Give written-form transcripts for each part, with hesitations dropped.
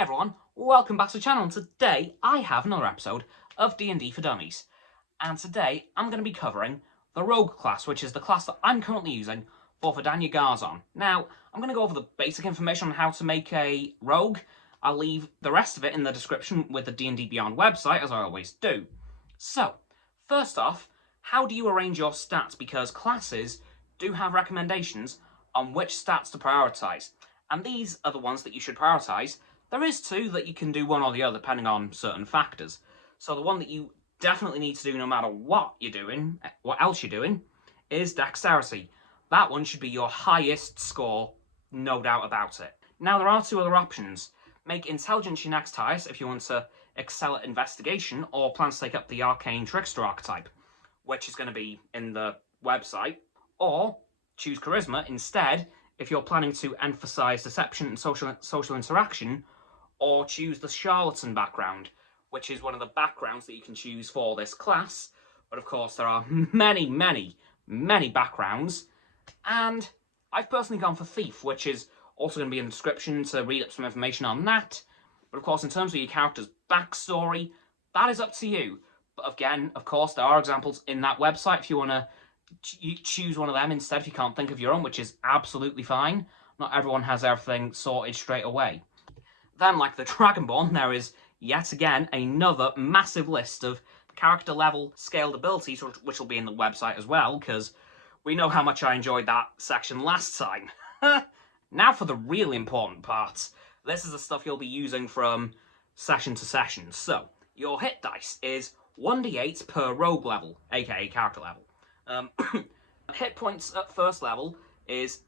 Hey everyone, welcome back to the channel, and today I have another episode of D&D for Dummies. And today I'm going to be covering the rogue class, which is the class that I'm currently using for Garzon. Now, I'm going to go over the basic information on how to make a rogue. I'll leave the rest of it in the description with the D&D Beyond website, as I always do. So, first off, how do you arrange your stats? Because classes do have recommendations on which stats to prioritise. And these are the ones that you should prioritise. There is two that you can do one or the other depending on certain factors. So the one that you definitely need to do no matter what you're doing, what else you're doing, is dexterity. That one should be your highest score, no doubt about it. Now there are two other options. Make intelligence your next highest if you want to excel at investigation or plan to take up the arcane trickster archetype, which is going to be in the website, or choose charisma instead if you're planning to emphasise deception and social interaction, or choose the charlatan background, which is one of the backgrounds that you can choose for this class. But of course there are many backgrounds, and I've personally gone for thief, which is also going to be in the description to read up some information on that. But of course in terms of your character's backstory, that is up to you. But again, of course, there are examples in that website if you want to choose one of them instead if you can't think of your own, which is absolutely fine. Not everyone has everything sorted straight away. Then, like the Dragonborn, there is yet again another massive list of character level scaled abilities, which will be in the website as well, because we know how much I enjoyed that section last time. Now for the really important parts. This is the stuff you'll be using from session to session. So, your hit dice is 1d8 per rogue level, aka character level. Hit points at first level is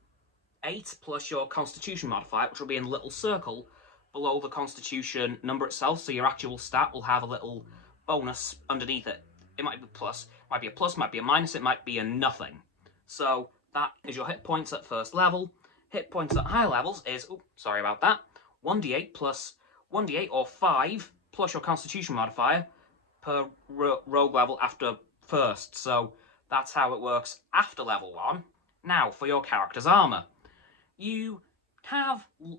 8 plus your constitution modifier, which will be in a little circle below the constitution number itself, so your actual stat will have a little bonus underneath it. It might be plus, might be a plus, might be a minus, it might be a nothing. So that is your hit points at first level. Hit points at higher levels is, sorry about that, 1d8 plus 1d8 or 5 plus your constitution modifier per rogue level after first. So that's how it works after level 1. Now, for your character's armour.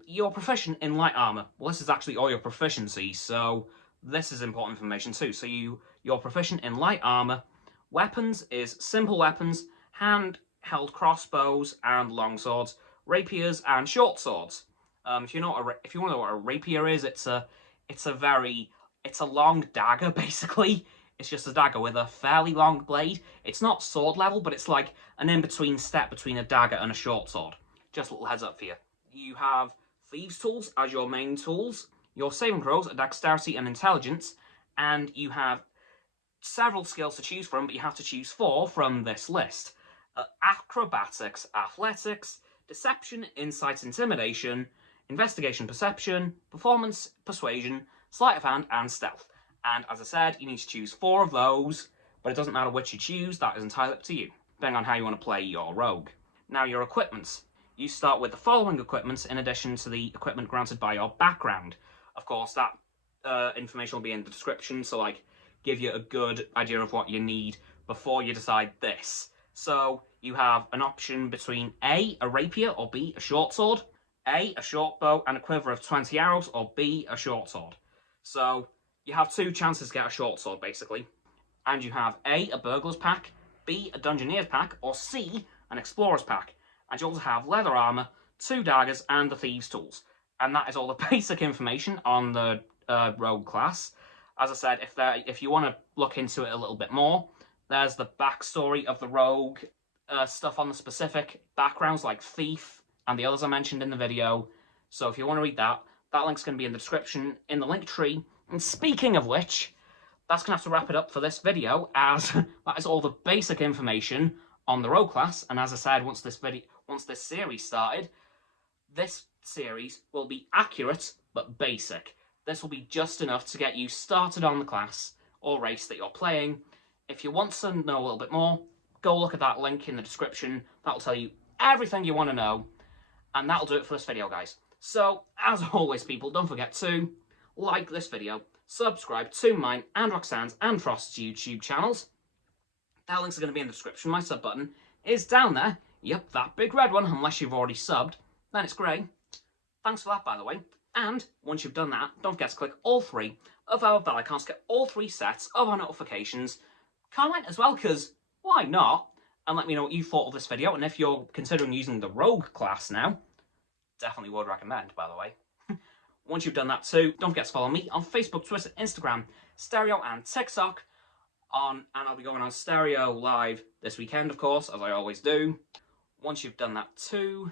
You're proficient in light armour. Well, this is actually all your proficiency, so this is important information too. So you're proficient in light armour. Weapons is simple weapons, hand-held crossbows and longswords, rapiers and short swords. If you want to know what a rapier is, it's a long dagger basically. It's just a dagger with a fairly long blade. It's not sword level, but it's like an in-between step between a dagger and a short sword. Just a little heads up for you. You have thieves' tools as your main tools. Your saving throws are dexterity and intelligence, and you have several skills to choose from, but you have to choose 4 from this list. Acrobatics, athletics, deception, insight, intimidation, investigation, perception, performance, persuasion, sleight of hand, and stealth. And as I said, you need to choose 4 of those, but it doesn't matter which you choose, that is entirely up to you, depending on how you want to play your rogue. Now, your equipments. You start with the following equipments in addition to the equipment granted by your background. Of course, that information will be in the description, so give you a good idea of what you need before you decide this. So, you have an option between A, a rapier, or B, a short sword, A, a short bow and a quiver of 20 arrows, or B, a short sword. So, you have 2 chances to get a short sword, basically. And you have A, a burglar's pack, B, a dungeoneer's pack, or C, an explorer's pack. And you also have leather armour, 2 daggers, and the thieves' tools. And that is all the basic information on the rogue class. As I said, if you want to look into it a little bit more, there's the backstory of the rogue, stuff on the specific backgrounds like thief and the others I mentioned in the video. So if you want to read that, that link's going to be in the description in the link tree. And speaking of which, that's going to have to wrap it up for this video, as that is all the basic information on the rogue class. And as I said, once this series started, this series will be accurate but basic. This will be just enough to get you started on the class or race that you're playing. If you want to know a little bit more, go look at that link in the description. That'll tell you everything you want to know. And that'll do it for this video, guys. So, as always, people, don't forget to like this video, subscribe to mine and Roxanne's and Frost's YouTube channels. That links are going to be in the description. My sub button is down there. Yep, that big red one, unless you've already subbed. Then it's grey. Thanks for that, by the way. And once you've done that, don't forget to click all 3 of our bell icons to get all 3 sets of our notifications. Comment as well, because why not? And let me know what you thought of this video, and if you're considering using the rogue class now, definitely would recommend, by the way. Once you've done that too, don't forget to follow me on Facebook, Twitter, Instagram, Stereo and TikTok. And I'll be going on Stereo live this weekend, of course, as I always do. Once you've done that too...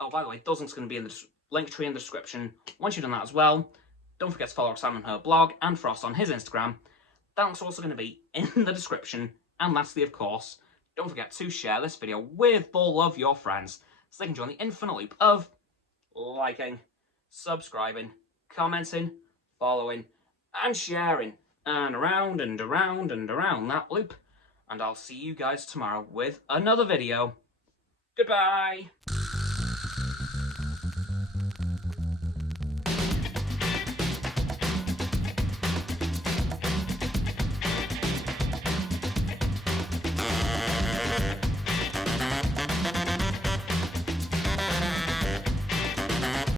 Oh, by the way, Dozen's going to be in the link tree in the description. Once you've done that as well, don't forget to follow Roxanne on her blog and Frost on his Instagram. That's also going to be in the description. And lastly, of course, don't forget to share this video with all of your friends so they can join the infinite loop of liking, subscribing, commenting, following, and sharing. And around and around and around that loop. And I'll see you guys tomorrow with another video. Goodbye!